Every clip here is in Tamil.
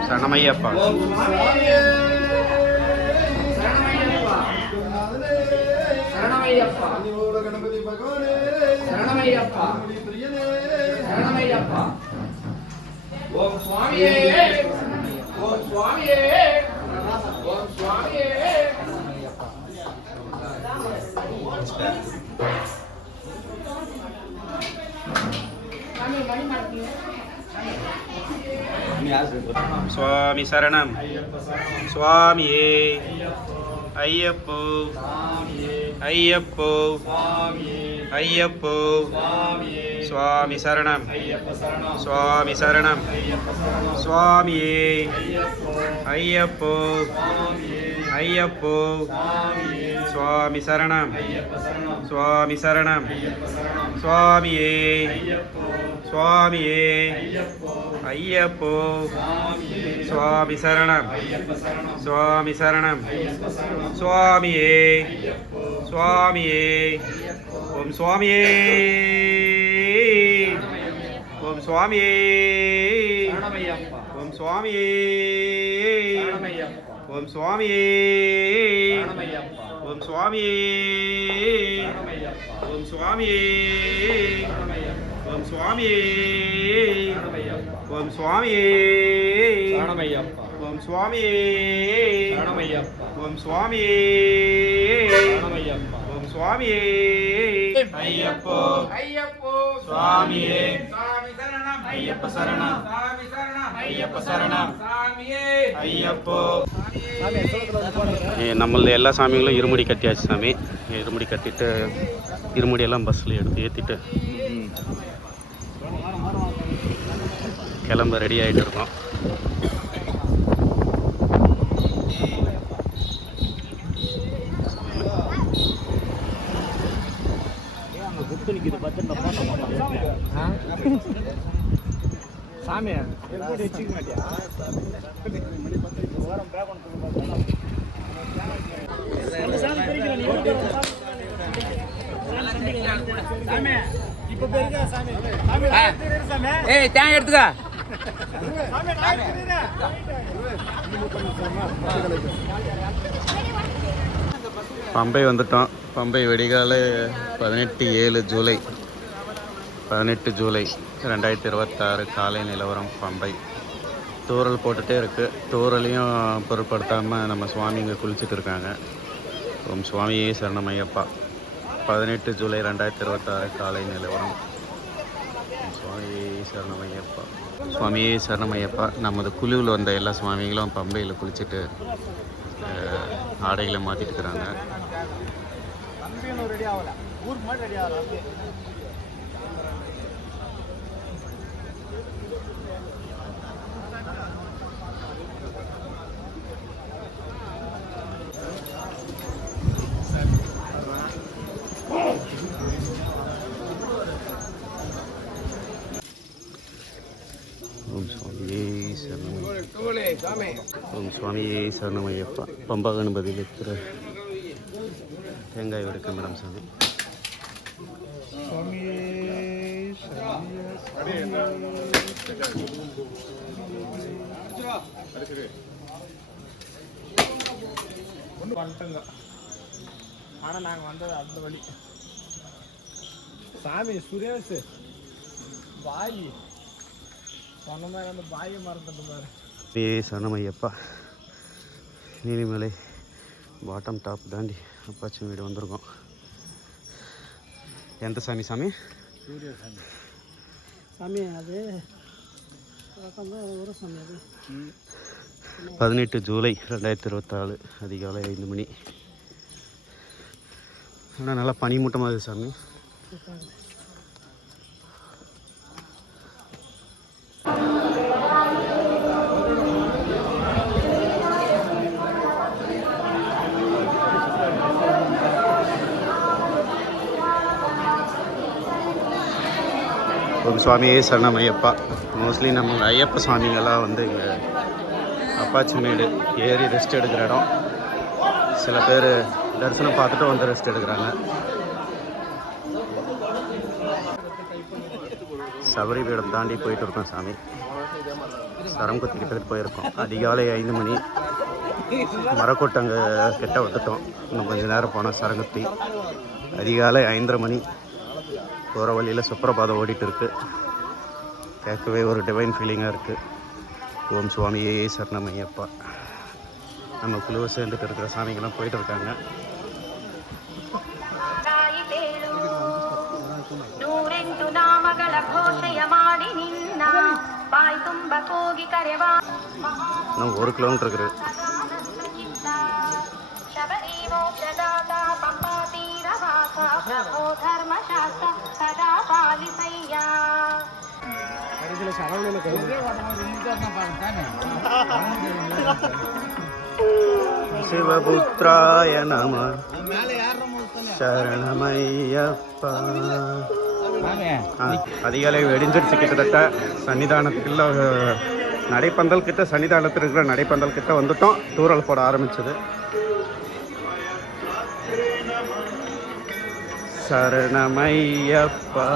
சரணமையப்பா. கணபதி பகவானே சரணமையப்பா. சரணமையப்பா. ஓம் சுவாமியே ஓம் சுவாமியே ஓம் சுவாமியே. சுவாமி சரணம். சுவாமியே ஐயப்போ ஐயப்போ ஐயப்போ. சுவாமி சரணம். சுவாமி சரணம். சுவாமியே ஐயப்போ ஐயப்போ. சுவாமி சரணம். சுவாமி சரணம். சுவாமியே சுவாமியே ஐயப்போ. சுவாமி சரணம். சுவாமி சரணம். சுவாமியே சுவாமியே. ஓம் சுவாமியே ஓம் சுவாமியே ஓம் சுவாமியே ஓம் சுவாமியே ஓம் சுவாமியே ஓம் சுவாமியே ஓம் சுவாமியே ஓம் சுவாமியே ஓம் சுவாமியே ஓம் சுவாமியே ஓம் சுவாமியே. ஐயப்போ ஐயப்போ சுவாமியே. சுவாமி சரணம். ஐயப்ப சரணம். சுவாமி சரணம். ஐயப்ப சரணம். சாமியே ஐயப்போ. நம்மளது எல்லா சாமிகளும் இருமுடி கட்டியாச்சு சாமி. இருமுடி கட்டிட்டு இருமுடியெல்லாம் பஸ்ஸில் எடுத்து ஏற்றிட்டு கிளம்ப ரெடி ஆகிட்டு இருக்கோம். சாமி வச்சுக்க மாட்டியா? தேங்க எடுத்துக்க. பம்பை வந்துட்டோம். பம்பை வெடிகால 18 ஜூலை 2026 காலை நிலவரம். பம்பை தூரல் போட்டுகிட்டே இருக்குது. தூரலையும் பொருட்படுத்தாமல் நம்ம சுவாமிங்க குளிச்சுட்டு இருக்காங்க. ஓம் சுவாமியே சரணமையப்பா. 18 ஜூலை 2026 காலை நிலவரம். சுவாமியே சரணமையப்பா. சுவாமியே சரணமையப்பா. நமது குழுவில் வந்த எல்லா சுவாமிகளும் பம்பையில் குளிச்சுட்டு ஆடைகளை மாற்றிட்டு இருக்கிறாங்க. ஓம் சுவாமியே சரணமையப்பா. பம்பா கணபதியில் இருக்கிற தேங்காய் எடுக்க மேடம் சாமி. ஆனால் நாங்கள் வந்தது அந்த வழி. சாமி சுரேஷ் பாய் சொன்ன மாதிரி அந்த பாயை மறந்துட்டு பாரு. சரணமையப்பா. நீலிமலை பாட்டம் டாப் தாண்டி அப்பாச்சி வீடு வந்திருக்கோம். எந்த சாமி சாமி? சூரிய சாமி. சாமி அது ஒரு சாமி. அது 18 ஜூலை 2024 அதிகாலை 5 மணி. ஆனால் நல்லா பனிமூட்டமாக இருக்குது சாமி. ஓம் சுவாமியே சரணமையப்பா. மோஸ்ட்லி நம்ம ஐயப்ப சுவாமிங்கெல்லாம் வந்து இங்கே அப்பாச்சி மேடு ஏறி ரெஸ்ட் எடுக்கிற இடம். சில பேர் தரிசனம் பார்த்துட்டு வந்து ரெஸ்ட் எடுக்கிறாங்க. சபரி பீடம் தாண்டி போயிட்டு இருக்கோம் சாமி. சரம் குத்திக்கிட்டு போயிருக்கோம். அதிகாலை 5 மணி. மரக்கோட்டங்க கிட்ட வந்துட்டோம். இன்னும் கொஞ்சம் நேரம் போனால் சரங்குத்தி. அதிகாலை 5:30 மணி. போகிற வழியில் சுப்ரபாதம் ஓடிட்டு இருக்கு. கேட்கவே ஒரு டிவைன் ஃபீலிங்காக இருக்குது. ஓம் சுவாமியே சரணமையப்பா. நம்ம குழுவை சேர்ந்துட்டு இருக்கிற சாமிங்கெல்லாம் போயிட்டு இருக்காங்க. இன்னும் 1 கிலோமீட்டர் இருக்குது. சிவபுத்ராய நம சரணமையப்பா. அதிகாலை வெடிஞ்சிருச்சு. கிட்டத்தட்ட சன்னிதானத்துக்குள்ள நடைப்பந்தல் கிட்ட, சன்னிதானத்தில் இருக்கிற நடைப்பந்தல் கிட்ட வந்துட்டோம். தூரல் போட ஆரம்பிச்சது. சரணமையப்பா.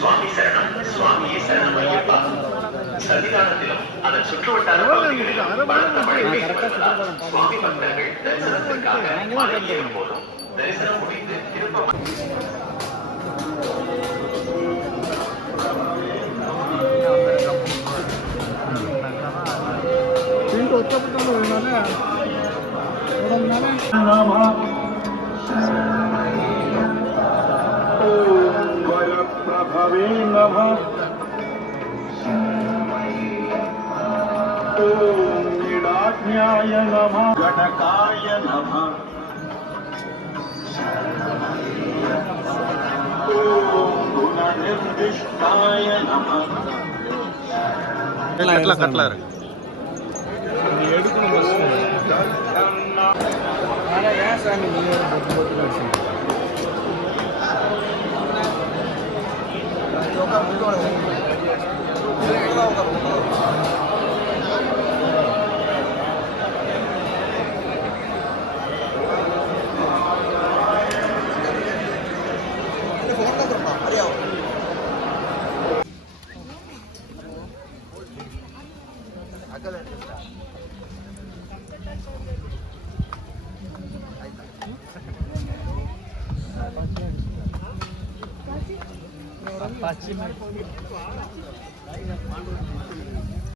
சுவாமி சரணம், சுவாமியே சரணமையப்பா. சன்னிதானத்திலும் அதன் சுற்றுவட்டார பகுதிகளிலும் பலத்த மழை பெய்து வருவதால் சுவாமி பக்தர்கள் தரிசனத்திற்காக மலை ஏறும் போதும் தரிசனம் முடிந்து திரும்ப प्रभवे नमः। ॐ निडाज्ञाय नमः। घटकाय नमः। ॐ गुणनिर्दिष्टाय नमः। கட்டலா இருக்கு. எடுக்கணும் ஏன் சாமி